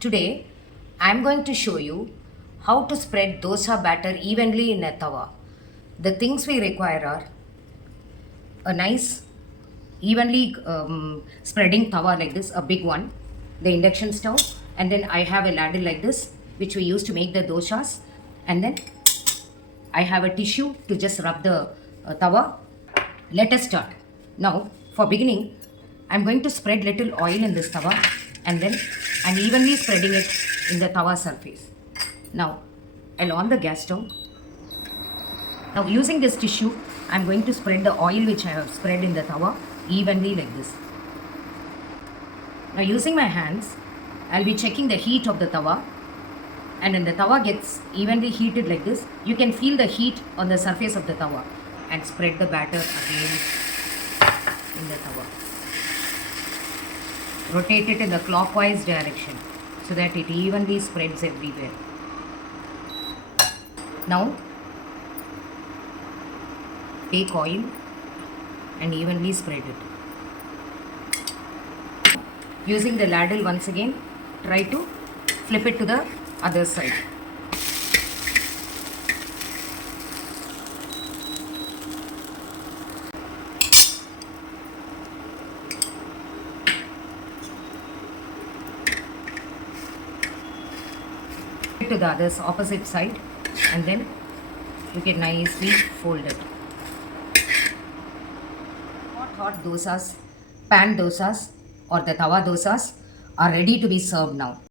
Today, I'm going to show you how to spread dosa batter evenly in a tawa. The things we require are a nice evenly spreading tawa like this, a big one, the induction stove, and then I have a ladle like this which we use to make the dosas, and then I have a tissue to just rub the tawa. Let us start. Now, for beginning, I'm going to spread little oil in this tawa, and then I'm evenly spreading it in the tawa surface. Now, I'll on the gas stove. Now, using this tissue, I'm going to spread the oil which I have spread in the tawa evenly like this. Now, using my hands, I'll be checking the heat of the tawa, and when the tawa gets evenly heated like this, you can feel the heat on the surface of the tawa, and spread the batter again in the tawa. Rotate it in the clockwise direction so that it evenly spreads everywhere. Now, take oil and evenly spread it. Using the ladle once again, try to flip it to the other side. To the other opposite side, and then you can nicely fold it. Hot dosas, pan dosas or the tawa dosas are ready to be served now.